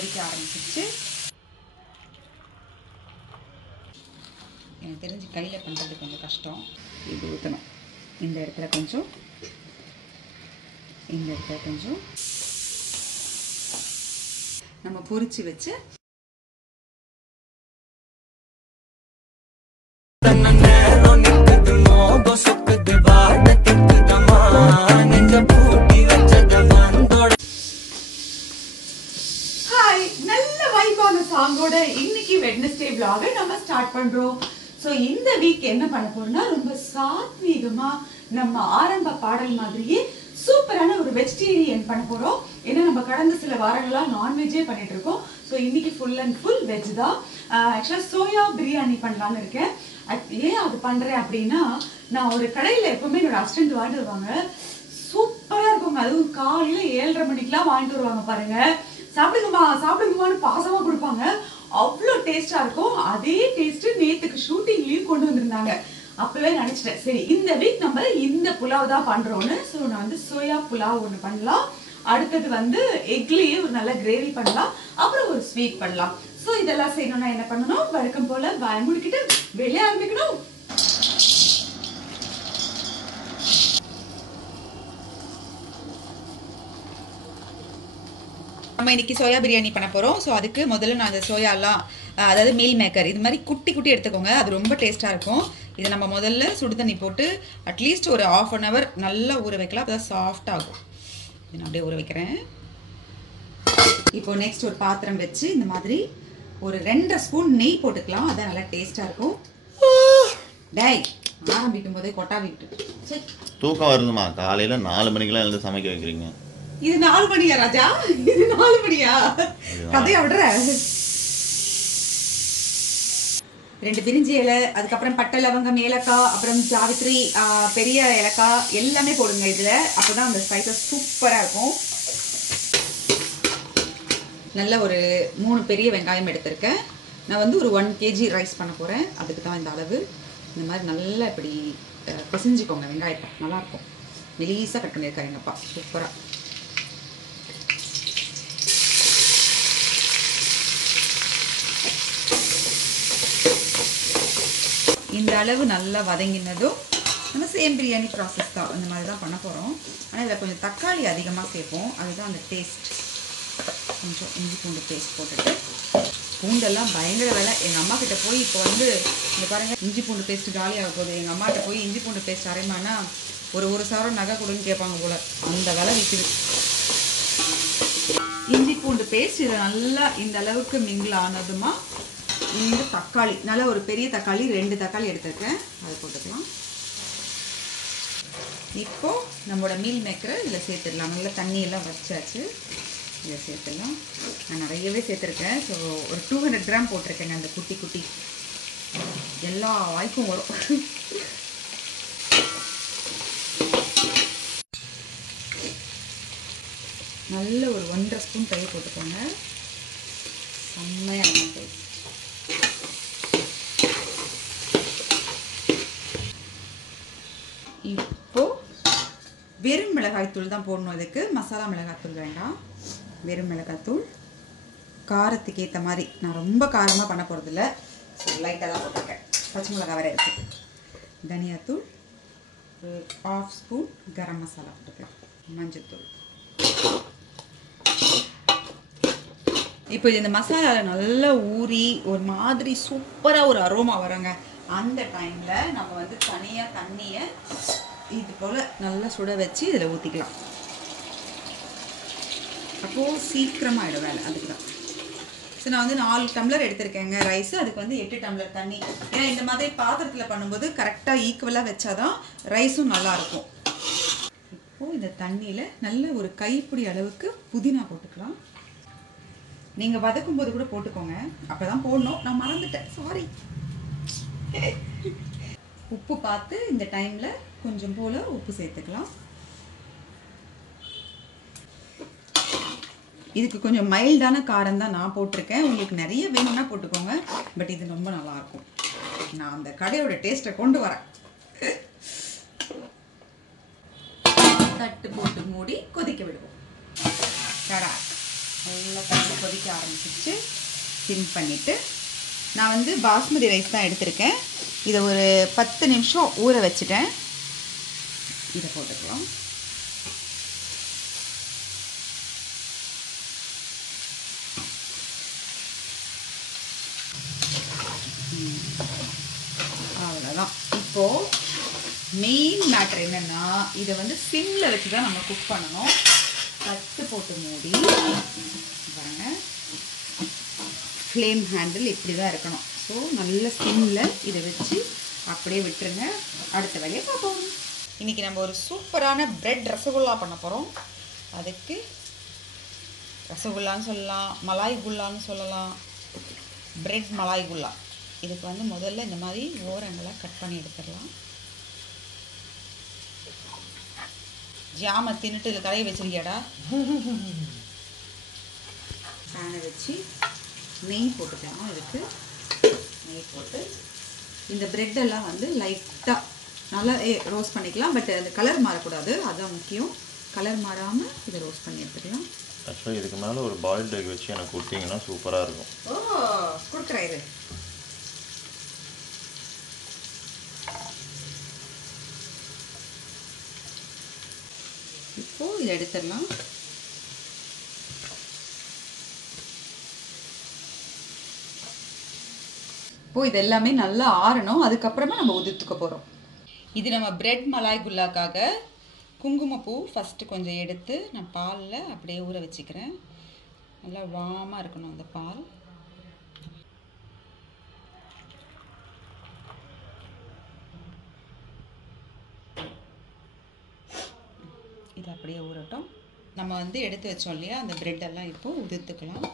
கொதிக்க ஆரம்பிச்சிச்சு. எனக்கு தெரிஞ்சு கையில் பண்ணுறது கொஞ்சம் கஷ்டம். இது ஊற்றணும். இந்த இடத்துல கொஞ்சம், இந்த இடத்துல கொஞ்சம் நம்ம பொரிச்சு வச்சு சாங்கோட இன்னைக்கு வெட்னஸ்டே vlog நம்ம ஸ்டார்ட் பண்றோம். சோ இந்த வீக் என்ன பண்ண போறோம்னா ரொம்ப சாத்வீகமா நம்ம ஆரம்ப பாடல் மாதிரியே சூப்பரான ஒரு வெஜிடேரியன் பண்ண போறோம். ஏன்னா நம்ம கடந்த சில வாரங்களா நான்வெஜ்ஜே பண்ணிட்டு இருக்கோம். ஸோ இன்னைக்கு ஃபுல் அண்ட் ஃபுல் வெஜ் தான். ஆக்சுவலாக சோயா பிரியாணி பண்ணலான்னு இருக்கேன். ஏன் அது பண்றேன் அப்படின்னா, நான் ஒரு கடையில் எப்பவுமே என்னோட அசிஸ்டன்ட் வாங்கிட்டு வருவாங்க. சூப்பராக இருக்குங்க. அதுவும் காலையில் 7:30 மணிக்கெல்லாம் வாங்கிட்டு வருவாங்க பாருங்க. சாப்பிடுங்கம்மா சாப்பிடுங்கம்மான்னு பாசமாக கொடுப்பாங்க. அவ்வளோ டேஸ்டா இருக்கும். அதே டேஸ்ட் நேற்றுக்கு ஷூட்டிங்லயும் கொண்டு வந்திருந்தாங்க. அப்பவே நினைச்சிட்டேன், சரி இந்த வீக் நம்ம இந்த புலாவ் தான் பண்றோம்னு. ஸோ நான் வந்து சோயா புலாவ் ஒன்று பண்ணலாம். அடுத்தது வந்து எக்லயே ஒரு நல்ல கிரேவி பண்ணலாம். அப்புறம் ஒரு ஸ்வீட் பண்ணலாம். ஸோ இதெல்லாம் செய்யணும்னா என்ன பண்ணணும், வழக்கம் போல வாய் முடிக்கிட்டு வெளியே ஆரம்பிக்கணும். நம்ம இன்னைக்கு சோயா பிரியாணி பண்ண போகிறோம். ஸோ அதுக்கு முதல்ல நான் இந்த சோயாலாம், அதாவது மீல் மேக்கர் இது மாதிரி குட்டி குட்டி எடுத்துக்கோங்க. அது ரொம்ப டேஸ்ட்டாக இருக்கும். இதை நம்ம முதல்ல சுடு தண்ணி போட்டு அட்லீஸ்ட் ஒரு 1/2 hour நல்லா ஊற வைக்கலாம். அப்போ தான் சாஃப்ட் ஆகும். இதை நான் அப்படியே ஊற வைக்கிறேன். இப்போ நெக்ஸ்ட் ஒரு பாத்திரம் வச்சு இந்த மாதிரி ஒரு 2 ஸ்பூன் நெய் போட்டுக்கலாம். அதான் நல்லா டேஸ்ட்டாக இருக்கும். டேய் ஆரம்பிக்கும் போதே கொட்டா விட்டு தூக்கம் வருதுமா? காலையில் 4 மணிக்கெல்லாம் எழுந்து சமைக்க வைக்கிறீங்க. இது 4 மணியா ராஜா? இது 4 மணியா? கதையா விடுற. 2 பிரிஞ்சி இலை, அதுக்கப்புறம் பட்டை லவங்கம் ஏலக்காய், அப்புறம் ஜாவித்ரி பெரிய ஏலக்காய் எல்லாமே போடுங்க இதுல. அப்பதான் அந்த ஸ்பைசஸ் சூப்பரா இருக்கும். நல்ல ஒரு 3 பெரிய வெங்காயம் எடுத்திருக்கேன். நான் வந்து ஒரு 1 kg ரைஸ் பண்ண போறேன். அதுக்கு தான் இந்த அளவு. இந்த மாதிரி நல்லா இப்படி பிசைஞ்சுக்கோங்க வெங்காயத்தை. நல்லா இருக்கும். மெலிசா கட் பண்ணியிருக்காரு எங்கப்பா. சூப்பரா. இந்த அளவு நல்லா வதங்கினதும் நம்ம சேம் பிரியாணி ப்ராசஸ் தான். இந்த மாதிரி தான் பண்ண போகிறோம். ஆனால் இதில் கொஞ்சம் தக்காளி அதிகமாக சேர்ப்போம். அதுதான் அந்த டேஸ்ட். கொஞ்சம் இஞ்சி பூண்டு பேஸ்ட் போட்டுட்டு, பூண்டெல்லாம் பயங்கர விலை. எங்கள் அம்மா கிட்ட போய் இப்போ வந்து இங்கே பாருங்கள், இஞ்சி பூண்டு பேஸ்ட் காலியாக போகுது. எங்கள் அம்மாட்ட போய் இஞ்சி பூண்டு பேஸ்ட் அரைமானா ஒரு 1,000 நகை கொடுன்னு கேட்பாங்க போல். அந்த விலை விற்குது. இஞ்சி பூண்டு பேஸ்ட் இதை நல்லா இந்த அளவுக்கு மிங்கிள் ஆனதுமா இந்த தக்காளி, நல்லா ஒரு பெரிய தக்காளி 2 தக்காளி எடுத்துருக்கேன், அதை போட்டுக்கலாம். இப்போ நம்மளோட மீல் மேக்கரை இதில் சேர்த்துடலாம். நல்லா தண்ணியெல்லாம் வச்சாச்சு. இதை சேர்த்துடலாம். நான் நிறையவே சேர்த்துருக்கேன். ஸோ ஒரு 200 கிராம் போட்டிருக்கேங்க. அந்த குட்டி குட்டி எல்லா வாய்க்கும் வரும். நல்ல ஒரு 1.5 ஸ்பூன் தயிர் போட்டுக்கோங்க. செம்மையாக இருக்கும். இப்போ வெறும் மிளகாய்த்தூள் தான் போடணும். இதுக்கு மசாலா மிளகாய்த்தூள் வேண்டாம். வெறும் மிளகாய்த்தூள் காரத்துக்கு ஏற்ற மாதிரி. நான் ரொம்ப காரமாக பண்ண போகிறதில்ல. ஸோ லைட்டாக தான் போட்டிருக்கேன். பச்சை மிளகாய் வேறு இருக்குது. தனியாத்தூள் ஒரு 1/2 ஸ்பூன், கரம் மசாலா போட்டுக்கலாம், மஞ்சள்தூள். இப்போ இது இந்த மசாலாவில் நல்லா ஊறி ஒரு மாதிரி சூப்பராக ஒரு அரோமா வருங்க. அந்த டைமில் நம்ம வந்து தனியாக தண்ணியை இது போல் நல்லா சுட வச்சு இதில் ஊற்றிக்கலாம். அப்போது சீக்கிரமாக ஆகிடும் வேலை. அதுக்கு தான். ஸோ நான் வந்து 4 டம்ளர் எடுத்திருக்கேங்க ரைஸு. அதுக்கு வந்து 8 டம்ளர் தண்ணி. ஏன்னா இந்த மாதிரி பாத்திரத்தில் பண்ணும்போது கரெக்டாக ஈக்குவலாக வச்சாதான் ரைஸும் நல்லாயிருக்கும். இப்போது இந்த தண்ணியில் நல்ல ஒரு கைப்பிடி அளவுக்கு புதினா போட்டுக்கலாம். நீங்கள் வதக்கும் போது கூட போட்டுக்கோங்க. அப்போ தான் போடணும். நான் மறந்துட்டேன், சாரி. உப்பு பார்த்து இந்த டைமில் கொஞ்சம் போல் உப்பு சேர்த்துக்கலாம். இதுக்கு கொஞ்சம் மைல்டான காரம் தான் நான் போட்டிருக்கேன். உங்களுக்கு நிறைய வேணும்னா போட்டுக்கோங்க. பட் இது ரொம்ப நல்லாயிருக்கும். நான் அந்த கடையோட டேஸ்ட்டை கொண்டு வரேன். தட்டு போட்டு மூடி கொதிக்க விடுவோம். கடா நல்லா கொதிக்க ஆரம்பிச்சிச்சு. சிம் பண்ணிவிட்டு நான் வந்து பாஸ்மதி ரைஸ் தான் எடுத்திருக்கேன். இதை ஒரு 10 நிமிஷம் ஊற வச்சுட்டேன். இதை போட்டுக்கலாம். அவ்வளோதான். இப்போது மெயின் மேட்டர் என்னென்னா, இதை வந்து சிம்மில் வச்சு தான் நம்ம குக் பண்ணணும். தட்டு போட்டு மூடி பாருங்க, ஃப்ளேம் ஹேண்டில் இப்படி தான் இருக்கணும். ஸோ நல்ல சிம்மில் இதை வச்சு அப்படியே விட்டுருங்க. அடுத்த வேலையை பார்ப்போம். இன்றைக்கி நம்ம ஒரு சூப்பரான பிரெட் ரசகுல்லா பண்ண போகிறோம். அதுக்கு ரசகுல்லான்னு சொல்லலாம், மலாய் குல்லான்னு சொல்லலாம், பிரெட் மலாய் குல்லா. இதுக்கு வந்து முதல்ல இந்த மாதிரி ஓரங்களை கட் பண்ணி எடுத்துடலாம். ஜாம தின்னுட்டு இது கடையை வச்சிருக்கியாடா. பேனை வச்சு நெய் போட்டுக்கலாம். இதுக்கு நெய் போட்டு இந்த ப்ரெட்டெல்லாம் வந்து லைட்டாக நல்லா ரோஸ்ட் பண்ணிக்கலாம். பட் அந்த கலர் மாறக்கூடாது, அதுதான் முக்கியம். கலர் மாறாமல் இதை ரோஸ்ட் பண்ணி எடுத்துக்கலாம். ஆக்சுவலாக இதுக்கு மேலே ஒரு பாயில்டு எக் வச்சு எனக்கு கொடுத்தீங்கன்னா சூப்பராக இருக்கும். ஓ, கொடுக்குறேன். இது இப்போது இதை எடுத்துடலாம். இப்போது இது எல்லாமே நல்லா ஆறணும். அதுக்கப்புறமா நம்ம உதிர்த்துக்க போகிறோம். இது நம்ம பிரெட் மலாய் குல்லாக்காக குங்குமப்பூ ஃபஸ்ட்டு கொஞ்சம் எடுத்து நான் பாலில் அப்படியே ஊற வச்சுக்கிறேன். நல்லா வாமாக இருக்கணும் அந்த பால். இது அப்படியே ஊறட்டும். நம்ம வந்து எடுத்து வச்சோம் இல்லையா, அந்த பிரெட்டெல்லாம் இப்போ உதிர்த்துக்கலாம்.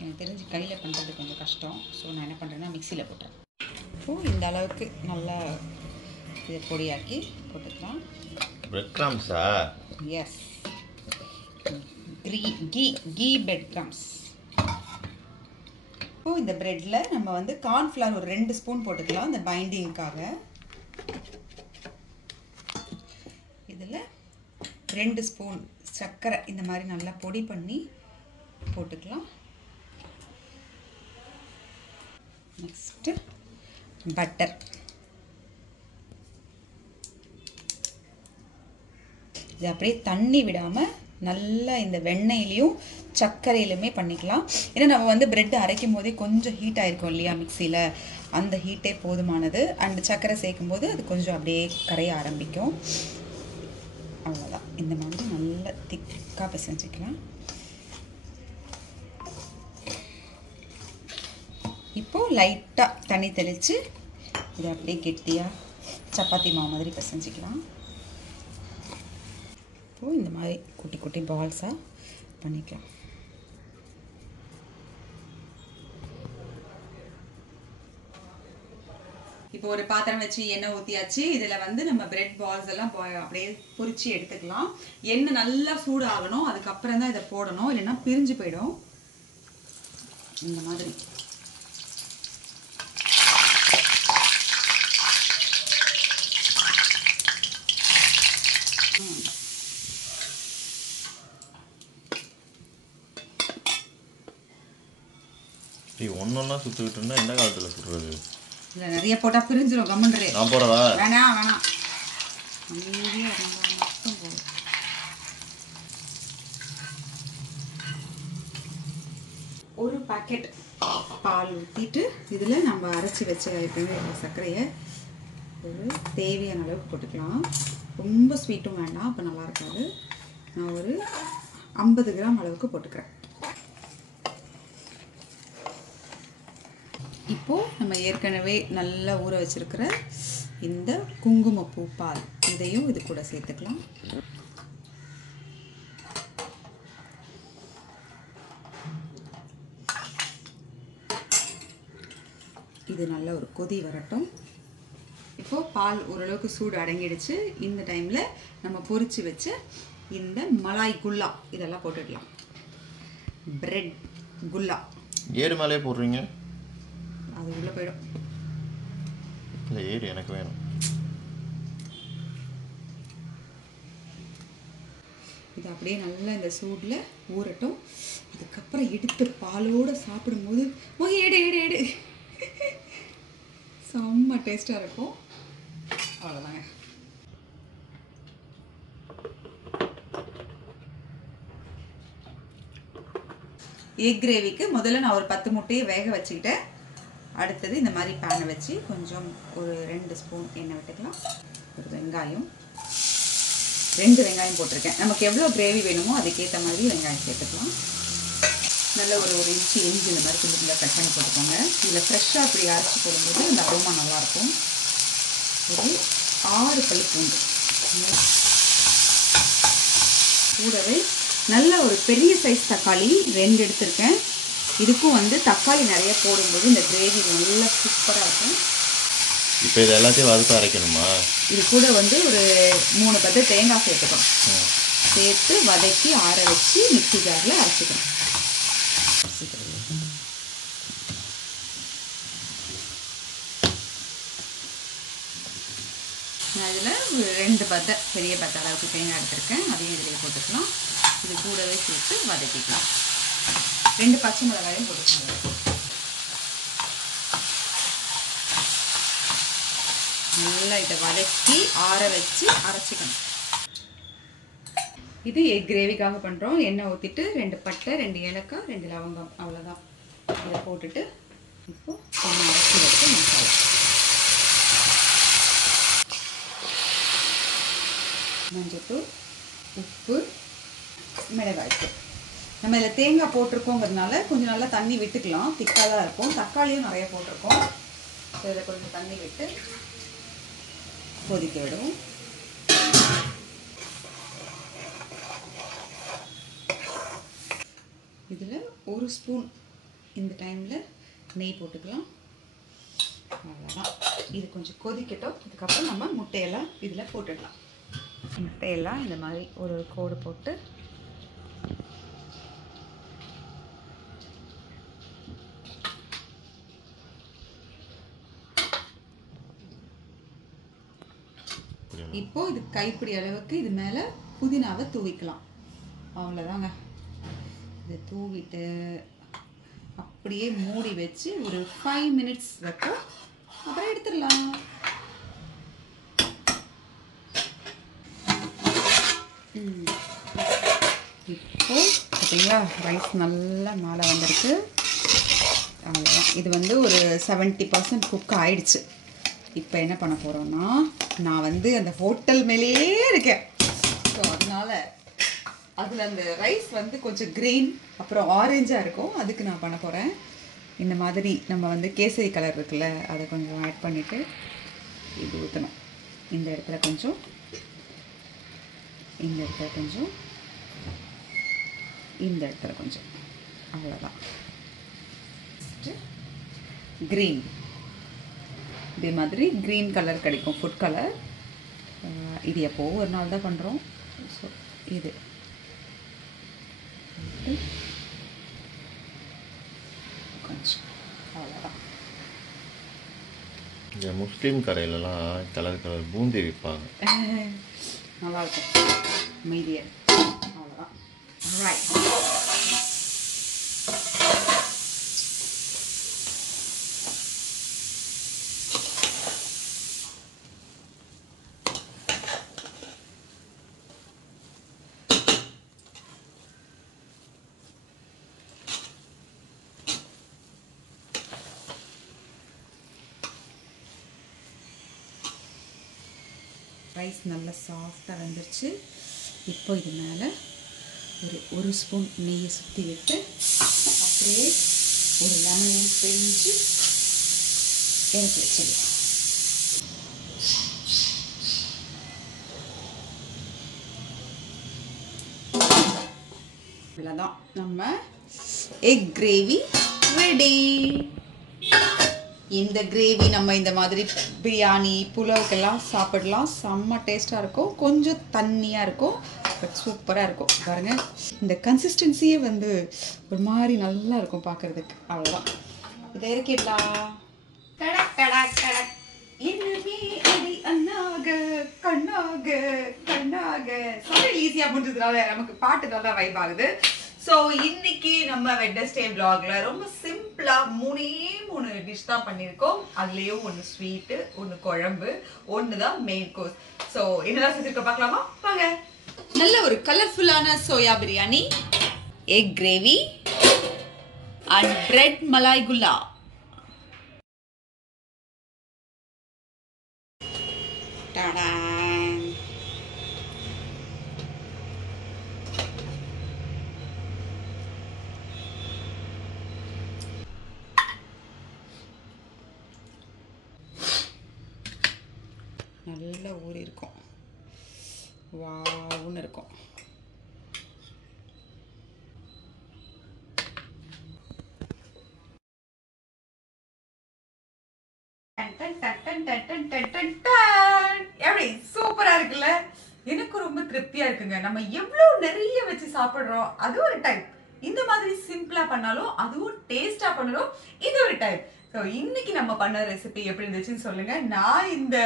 எனக்கு தெரிஞ்சு கையில் பண்ணுறது கொஞ்சம் கஷ்டம். ஸோ நான் என்ன பண்ணுறேன்னா மிக்சியில் போட்டுறேன். இப்போது இந்த அளவுக்கு நல்லா இதை பொடியாக்கி போட்டுக்கலாம். பிரெட் கிராம்ஸா? எஸ், கீ பிரெட் கிராம்ஸ். இப்போது இந்த ப்ரெட்டில் நம்ம வந்து கார்ன்ஃப்ளவர் ஒரு 2 ஸ்பூன் போட்டுக்கலாம் இந்த பைண்டிங்காக. இதில் 2 ஸ்பூன் சர்க்கரை இந்த மாதிரி நல்லா பொடி பண்ணி போட்டுக்கலாம். Next butter. இது அப்படியே தண்ணி விடாமல் நல்லா இந்த வெண்ணெயிலையும் சர்க்கரையிலுமே பண்ணிக்கலாம். ஏன்னா நம்ம வந்து பிரெட் அரைக்கும் போதே கொஞ்சம் ஹீட் ஆகிருக்கும் இல்லையா மிக்சியில், அந்த ஹீட்டே போதுமானது. அண்ட் சர்க்கரை சேர்க்கும் போது அது கொஞ்சம் அப்படியே கரைய ஆரம்பிக்கும். அவ்வளோதான். இந்த மாதிரி நல்லா திக்காக பிசைஞ்சிக்கலாம். இப்போது லைட்டாக தண்ணி தெளித்து இதை அப்படியே கெட்டியாக சப்பாத்தி மாவு மாதிரி பிசைஞ்சிக்கலாம். இப்போது இந்த மாதிரி குட்டி குட்டி பால்ஸாக பண்ணிக்கலாம். இப்போ ஒரு பாத்திரம் வச்சு எண்ணெய் ஊற்றியாச்சு. இதில் வந்து நம்ம பிரெட் பால்ஸ் எல்லாம் அப்படியே பொரிச்சு எடுத்துக்கலாம். எண்ணெய் நல்லா சூடாகணும், அதுக்கப்புறம் தான் இதை போடணும், இல்லைன்னா பிரிஞ்சு போயிடும். இந்த மாதிரி ஒன்னொன்னா சுற்றிக்கிட்டு இருந்தால் எந்த காலத்தில் சுடுறது? இல்லை, நிறைய போட்டால் பிரிஞ்சிடும். கம்மன்றே நான் போடவா? வேணாம் வேணாம், அமைதியாக இருந்தால் மட்டும் போதும். ஒரு பாக்கெட் பால் ஊற்றிட்டு இதில் நம்ம அரைச்சி வச்ச சர்க்கரையை ஒரு தேவையான அளவுக்கு போட்டுக்கலாம். ரொம்ப ஸ்வீட்டும் வேண்டாம், அப்போ நல்லா இருக்காது. நான் ஒரு 50 கிராம் அளவுக்கு போட்டுக்கிறேன். இப்போது நம்ம ஏற்கனவே நல்லா ஊற வச்சிருக்கிற இந்த குங்குமப்பூ பால் இதையும் இது கூட சேர்த்துக்கலாம். இது நல்ல ஒரு கொதி வரட்டும். இப்போது பால் ஓரளவுக்கு சூடு அடங்கிடுச்சு. இந்த டைமில் நம்ம பொரிச்சு வச்ச இந்த மலாய் குல்லா இதெல்லாம் போட்டுடலாம். பிரெட் குல்லா ஏறு மேலே போடுறீங்க? அது உள்ளே போயிடும். இல்லை, ஏறு எனக்கு வேணும். இது அப்படியே நல்லா இந்த சூடில் ஊறட்டும். அதுக்கப்புறம் எடுத்து பாலோடு சாப்பிடும்போது எடு எடு எடு செம்ம டேஸ்ட்டாக இருக்கும். அவ்வளோதாங்க. எக் கிரேவிக்கு முதல்ல நான் ஒரு 10 முட்டையை வேக வச்சுக்கிட்டேன். அடுத்தது இந்த மாதிரி பேனை வச்சு கொஞ்சம் ஒரு 2 ஸ்பூன் எண்ணெய் விட்டுக்கலாம். ஒரு வெங்காயம், 2 வெங்காயம் போட்டிருக்கேன். நமக்கு எவ்வளோ கிரேவி வேணுமோ அதுக்கேற்ற மாதிரி வெங்காயம் சேர்த்துக்கலாம். நல்ல ஒரு இன்ச்சு இஞ்சி இந்த மாதிரி கொஞ்சம் கட் பண்ணி போட்டுக்கோங்க. இதில் ஃப்ரெஷ்ஷாக அப்படி அரைச்சி போடும்போது இந்த அரோமா நல்லாயிருக்கும். ஒரு 6 பல் பூண்டு, கூடவே நல்ல ஒரு பெரிய சைஸ் தக்காளி 2 எடுத்திருக்கேன். இதுக்கும் வந்து தக்காளி நிறைய போடும்போது இந்த கிரேவி நல்லா சூப்பராக இருக்கும். இப்போ இது எல்லாத்தையும் வறுத்து அரைக்கணுமா? இது கூட வந்து ஒரு 3 பத்து தேங்காய் சேர்த்துக்கணும். சேர்த்து வதக்கி ஆற வச்சு மிக்ஸி ஜாரில் அரைச்சிக்கணும். நான் இதில் ஒரு 2 பத்தை பெரிய பத்தை அளவுக்கு தேங்காய் எடுத்திருக்கேன். அதையும் இதில் போட்டுக்கலாம். இது கூடவே சேர்த்து வதக்கிக்கலாம். 2 பச்சை மிளகாயும் போட்டுக்கலாம். நல்லா இதை வதக்கி ஆற வச்சு அரைச்சிக்கணும். இது எக் கிரேவிக்காக பண்ணுறோம். எண்ணெய் ஊற்றிட்டு 2 பட்டை, 2 ஏலக்காய், 2 லவங்கம், அவ்வளோதான். இதை போட்டுட்டு இப்போ அரைச்சி வச்சு மசாலா, மஞ்சத்தூள், உப்பு, மிளகாய்த்தூள். நம்ம இதில் தேங்காய் போட்டிருக்கோங்கிறதுனால கொஞ்சம் நல்லா தண்ணி விட்டுக்கலாம். திக்காக தான் இருக்கும். தக்காளியும் நிறைய போட்டிருக்கோம். இதில் கொஞ்சம் தண்ணி விட்டு கொதிக்க விடுவோம். இதில் 1 ஸ்பூன் இந்த டைமில் நெய் போட்டுக்கலாம். அவ்வளோதான். இது கொஞ்சம் கொதிக்கட்டும். அதுக்கப்புறம் நம்ம முட்டையெல்லாம் இதில் போட்டுடலாம். முட்டையெல்லாம் இந்த மாதிரி ஒரு கோடு போட்டு இப்போ இது கைப்பிடி அளவுக்கு இது மேலே புதினாவை தூவிக்கலாம். அவ்வளோதாங்க. இதை தூவிட்டு அப்படியே மூடி வச்சு ஒரு 5 மினிட்ஸ் வைப்போம். அப்புறம் எடுத்துடலாம். இப்போ பார்த்தீங்களா ரைஸ் நல்லா மேலே வந்திருக்கு. அவ்வளோதான். இது வந்து ஒரு 70% குக் ஆயிடுச்சு. இப்போ என்ன பண்ண போகிறோன்னா, நான் வந்து அந்த ஹோட்டல் மேலேயே இருக்கேன். ஸோ அதனால் அதில் அந்த ரைஸ் வந்து கொஞ்சம் க்ரீன் அப்புறம் ஆரஞ்சாக இருக்கும். அதுக்கு நான் பண்ண போகிறேன். இந்த மாதிரி நம்ம வந்து கேசரி கலர் இருக்குல்ல, அதை கொஞ்சம் ஆட் பண்ணிவிட்டு இது ஊற்றணும். இந்த இடத்துல கொஞ்சம், இந்த இடத்துல கொஞ்சம், இந்த இடத்துல கொஞ்சம், அவ்வளோதான். க்ரீன், இதே மாதிரி க்ரீன் கலர் கிடைக்கும், ஃபுட் கலர். இது எப்போ ஒரு நாள் தான் பண்ணுறோம். ஸோ இது கொஞ்சம், அவ்வளோதான். இந்த முஸ்லீம் கடையிலலாம் கலர் கலர் பூந்தி விற்பாங்க. நல்லாயிருக்கும். மீடியம், அவ்வளோதான். ரைட். ரைஸ் நல்லா சாஃப்டாக வந்துருச்சு. இப்போ இது மேலே ஒரு ஸ்பூன் நெய்யை சுற்றி விட்டு அப்படியே ஒரு லெமனையும் பிழிஞ்சு இறக்கி வச்சிடலாம். இவ்வளோதான், நம்ம எக் கிரேவி ரெடி. இந்த கிரேவி நம்ம இந்த மாதிரி பிரியாணி புலாவுக்கெல்லாம் சாப்பிடலாம். செம்ம டேஸ்ட்டாக இருக்கும். கொஞ்சம் தண்ணியாக இருக்கும், பட் சூப்பராக இருக்கும். பாருங்கள், இந்த கன்சிஸ்டன்சியே வந்து ஒரு மாதிரி நல்லா இருக்கும் பார்க்குறதுக்கு. அவ்வளோதான், இதை இறக்கிடலாம். கடக் கடக் கடக். இன்னுமே அடி அண்ணாக கண்ணாக ஈஸியா முடிஞ்சதுனால நமக்கு பாட்டு நல்லா வைப் ஆகுது. ஸோ இன்னைக்கு நம்ம வெட்னஸ்டே vlogல ரொம்ப சிம்பிளா 3 டிஷ் தான் பண்ணியிருக்கோம். அதுலயும் ஒன்று ஸ்வீட்டு, ஒன்று குழம்பு, ஒன்று தான் மெயின் கோர்ஸ். ஸோ என்னதான் செஞ்சிருக்க பார்க்கலாமா வாங்க. நல்ல ஒரு கலர்ஃபுல்லான soya biryani, egg gravy and bread malai குல்லா. நல்ல ஊறி இருக்கும், வாவுன்னு இருக்கும். எப்படி சூப்பரா இருக்குல்ல? எனக்கு ரொம்ப திருப்தியா இருக்குங்க. நம்ம எவ்வளவு நிறைய வச்சு சாப்பிடுறோம் அது ஒரு டைப், இந்த மாதிரி சிம்பிளா பண்ணாலும் அதுவும் டேஸ்டா பண்ணணும் இது ஒரு டைப். ஸோ இன்னைக்கு நம்ம பண்ண ரெசிபி எப்படி இருந்துச்சுன்னு சொல்லுங்க. நான் இந்த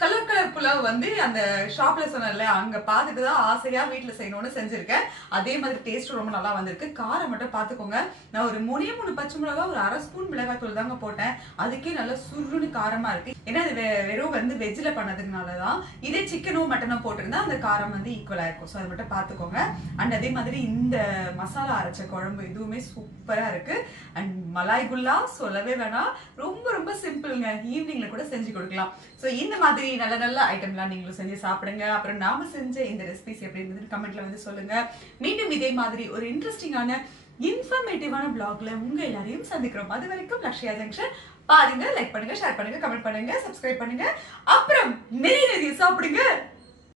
கலர் புலாவ் வந்து அந்த ஷாப்ல சொன்னேன்ல, அங்க பார்த்துட்டு தான் ஆசையா வீட்டுல செய்யணும்னு செஞ்சிருக்கேன். அதே மாதிரி டேஸ்ட் ரொம்ப நல்லா வந்திருக்கு. காரம் மட்டும் பார்த்துக்கோங்க. நான் ஒரு 3 பச்சை மிளகா, ஒரு 1/2 ஸ்பூன் மிளகாத்தூள் தாங்க போட்டேன். அதுக்கே நல்லா சுருன்னு காரமா இருக்கு. ஏன்னா அது வெறும் வந்து வெஜ்ல பண்ணதுனாலதான். இதே சிக்கனோ மட்டனோ போட்டிருந்தா அந்த காரம் வந்து ஈக்குவலா இருக்கும். ஸோ அதை மட்டும் பார்த்துக்கோங்க. அண்ட் அதே மாதிரி இந்த மசாலா அரைச்ச குழம்பு இதுவுமே சூப்பரா இருக்கு. அண்ட் மலாய் குல்லா சொல்லவே வேணாம், ரொம்ப ரொம்ப சிம்பிள்ங்க. ஈவினிங்ல கூட செஞ்சு கொடுக்கலாம். ஸோ இந்த மாதிரி நல்ல நல்ல ஐட்டம்லாம் நீங்களும் செஞ்சு சாப்பிடுங்க. அப்புறம் நாம செஞ்ச இந்த ரெசிபிஸ் எப்படி இருந்ததுன்னு கமெண்ட்ல வந்து சொல்லுங்க. மீண்டும் இதே மாதிரி ஒரு இன்ட்ரெஸ்டிங்கான இன்ஃபர்மேட்டிவான vlogல உங்க எல்லாரையும் சந்திக்கிறோம். அது வரைக்கும் லக்ஷ்யா ஜங்ஷன் பாருங்க, லைக் பண்ணுங்க, ஷேர் பண்ணுங்க, கமெண்ட் பண்ணுங்க, சப்ஸ்கிரைப் பண்ணுங்க. அப்புறம் நிறைய சாப்பிடுங்க.